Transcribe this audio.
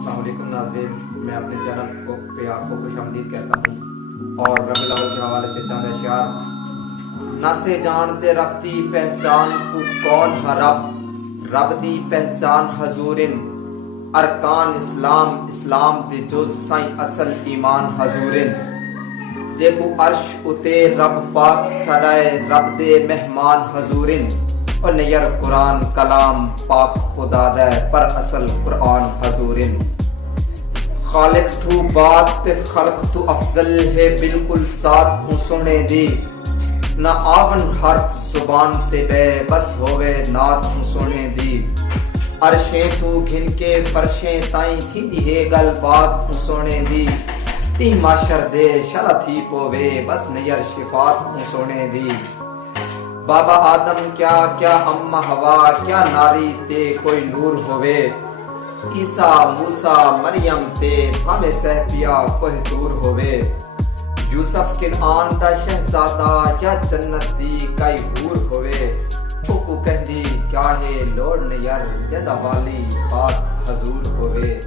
السلام علیکم ناظرین، میں اپنے چینل پہ آپ کو خوش آمدید کہتا ہوں اور ربیع الاول کے حوالے سے چند اشعار۔ نہ سے جانتے رب دی پہچان کو کون ہے رب دی پہچان حضورن، ارکان اسلام دے جو سائیں اصل ایمان حضورن، جے کو عرش اتے رب پاک سرائے رب دے مہمان حضورن، اور نیر قرآن کلام پاک خدا دے پر اصل قرآن حضورن۔ خالق تو بات تے خلق تو افضل ہے بالکل ساتھ ہوں سنے دی، نہ آون حرف زبان تے بے بس ہوئے نات ہوں سنے دی، عرشیں تو گھن کے فرشیں تائیں تھی دی ہے گل بات ہوں سنے دی، تی معاشر دے شرع تھی پوے بس نیر شفات ہوں سنے دی، بابا آدم کیا کیا امہ ہوا کیا ناری تے کوئی نور ہوئے، عیسیٰ موسیٰ مریم تے ہمیں سہ پیا کوئی دور ہوئے، یوسف کنعان دا شہزادہ یا جنت دی کئی حور ہوئے، کو کہہ دی کیا ہے لوڑ نیر جدہ والی بات حضور ہوئے۔